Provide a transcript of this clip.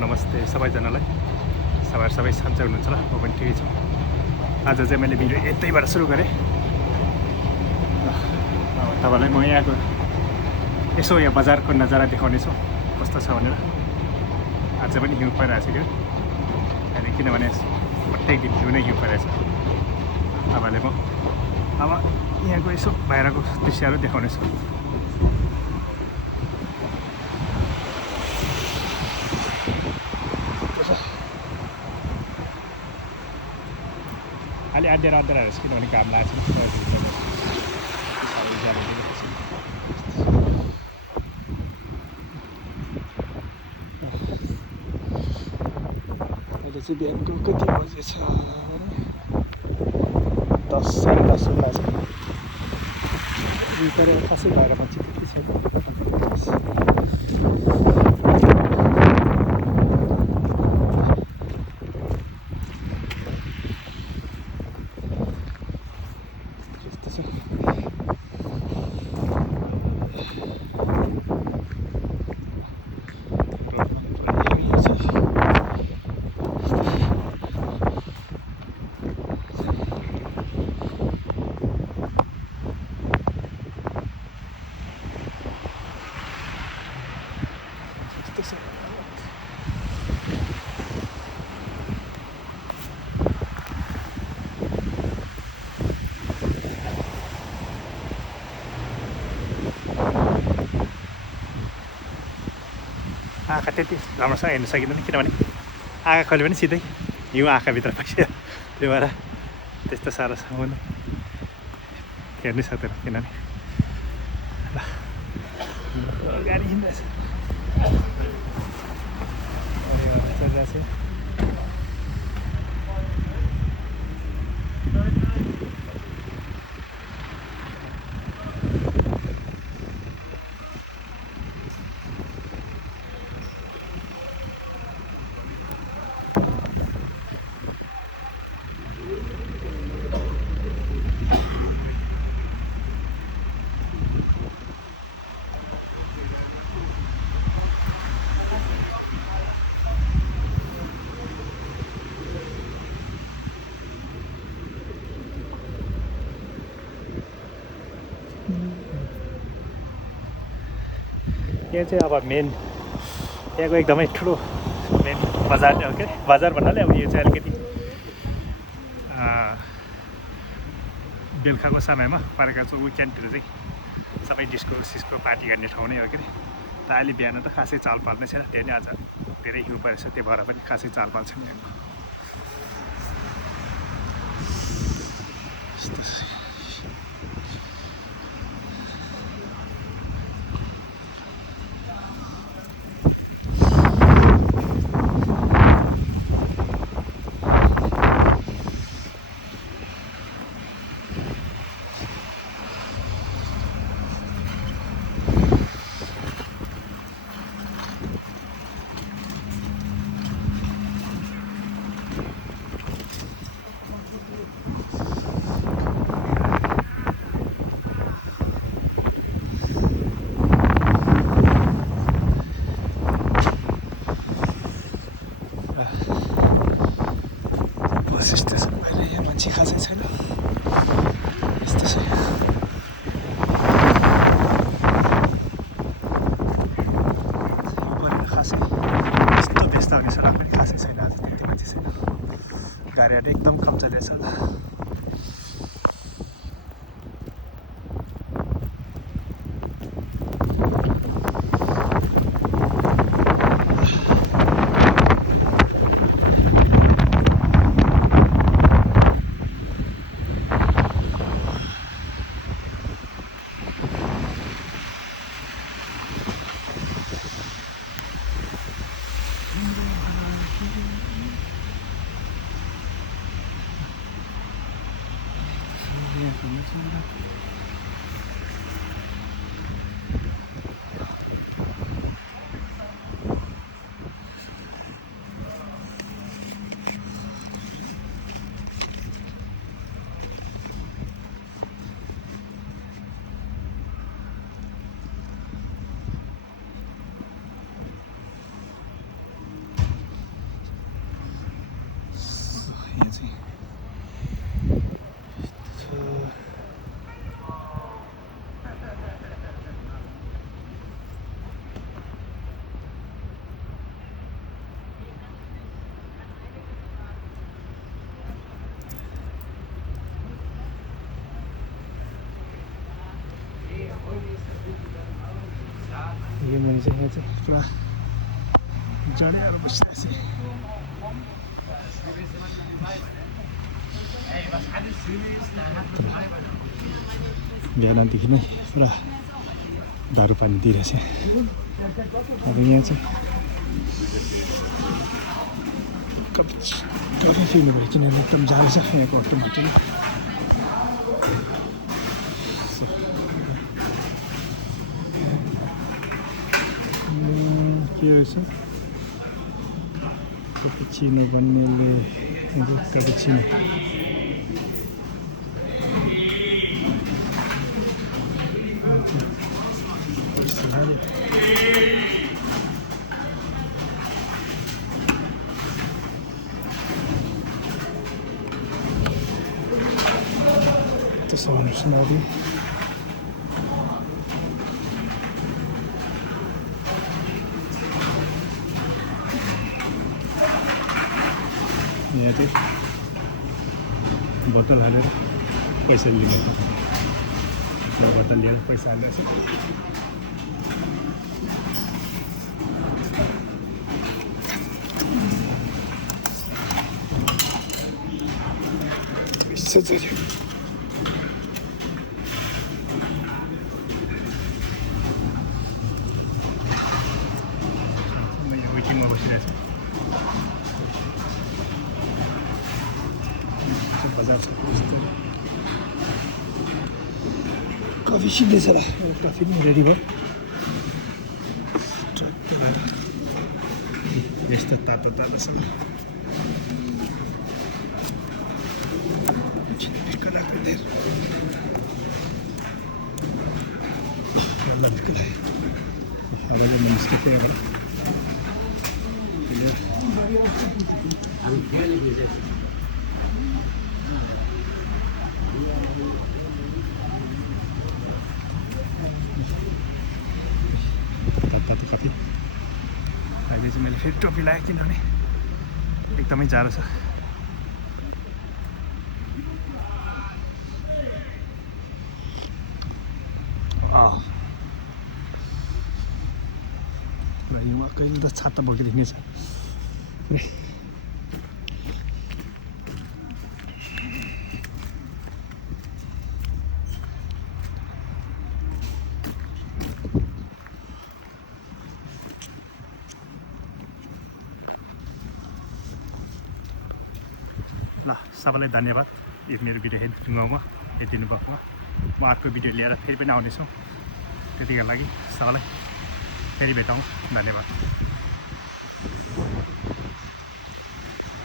नमस्ते सबैजनालाई। सबै सन्चै हुनुहुन्छ ल? म पनि ठिकै छु। आज चाहिँ मैले भिडियो यतैबाट सुरु गरेँ। तपाईँलाई म यहाँको यसो यहाँ बजारको नजारा देखाउनेछु कस्तो छ भनेर। आज पनि हिउँ परिरहेछ क्या, अनि किनभने प्रत्येक दिन हिउँ नै हिउँ परिरहेछ। तपाईँलाई म अब यहाँको यसो बाहिरको दृश्यहरू देखाउनेछु। अलि अँध्यारो रहेछ किनभने घाम लागेको छ। अहिले चाहिँ बिहानको कति बजे छ? 10 साढे 10 लाग्छ। तर खासै भएर मान्छे त्यति छैन। आँखा त्यति राम्रोसँग हेर्न सकिँदैन किनभने आँखा खोल्यो भने सिधै हिउँ आँखाभित्र पस्यो। त्यही भएर त्यस्तो साह्रोसँग हेर्नै सक्दैन किनभने गाडी हिँड्दैछ। यहाँ चाहिँ अब मेन यहाँको एकदमै ठुलो मेन बजार के अरे बजार भन्नाले अब यो चाहिँ अलिकति बेलुकाको समयमा पारेका चाहिँ विकेन्डतिर चाहिँ सबै डिस्को सिस्को पार्टी गर्ने ठाउँ नै हो कि। त अहिले बिहान त खासै चालपाल नै छैन, त्यही नै आज धेरै हिउँ परेछ, त्यो भएर पनि खासै चालपाल छैन यहाँको। स्टेसन बाहिर यहाँ मान्छे खासै छैन, यस्तो छ। खासै यस्तो व्यस्त हुने सडक पनि खासै छैन, आज त्यति मान्छे छैन, गाडीहरू एकदम कम चलेको छ। हेऱ्यो भने चाहिँ यहाँ चाहिँ पुरा जडेहरू बसिरहेको छ। बिहानदेखि नै पुरा दारू पानी दिइरहेछ। अब यहाँ चाहिँ कफी पिउनु भयो किनभने एकदम जाडो छ यहाँको अटो माटोमा। के रहेछ कपिचिनो बन्नेले कपिचिनो Sono snodi. यहाँ चाहिँ बोतल हालेर पैसा लिने बोतल लिएर पैसा हाल्दैछ। वेटिङमा बसिरहेको छु। बजार छ कफी सिक्दैछ होला। कफी पनि रेडी भयो। यस्तो तातो तातो छ। Ahora ya me escapé ahora. तातो कफी अहिले चाहिँ मैले फेरि टोपी लगाएँ किनभने एकदमै जाडो छ। हिउँमा कहिले त छाता बोकिदिने छ। ल सबैलाई धन्यवाद यो मेरो भिडियो हेरिदिनुभएकोमा हेरिदिनुभएकोमा। म अर्को भिडियो लिएर फेरि पनि आउनेछु। त्यतिका लागि सबैलाई फेरि भेटौँ। धन्यवाद।